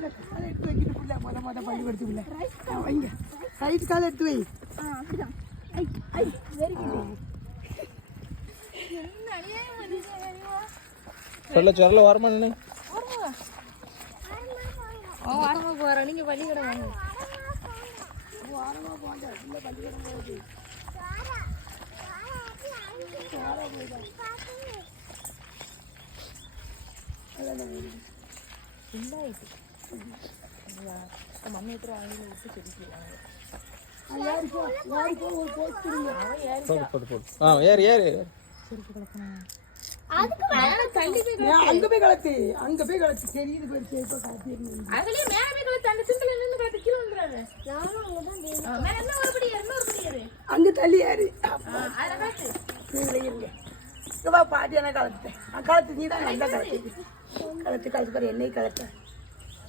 காலை எடுத்து வைக்கிட்டு புள்ள மொத பள்ளி கொடுத்து புள்ள வைங்க ரைட் காலை எடுத்து வை அப்படிதான் வெரி குட் என்ன அநியாயம் பண்ணுவீங்க சொல்ல சொல்ல வரமா நின்னு வரமா போறோம் நீங்க பள்ளிக்கூடம் வாங்க வாரமா போங்க இல்ல பள்ளிக்கூடம் போகுது மம்மி எத்தனை வாங்கி விட்டு சொல்லிக்கிறாங்க ஏறு ஏறு அங்க போய் கலத்து தெரியுது பேர் அதுலயே மேல போய் கலத்து அந்த சிங்கிள் நின்னு கலத்து கீழ வந்துறானே நானும் அங்க தான் மேல என்ன ஒரு படி அங்க தள்ளி ஏறு அத பாத்து நீங்க இருங்க இங்க வா பாட்டி என்ன கலத்து கலத்து நீ தான் நல்லா கலத்து பாரு என்னை கலத்து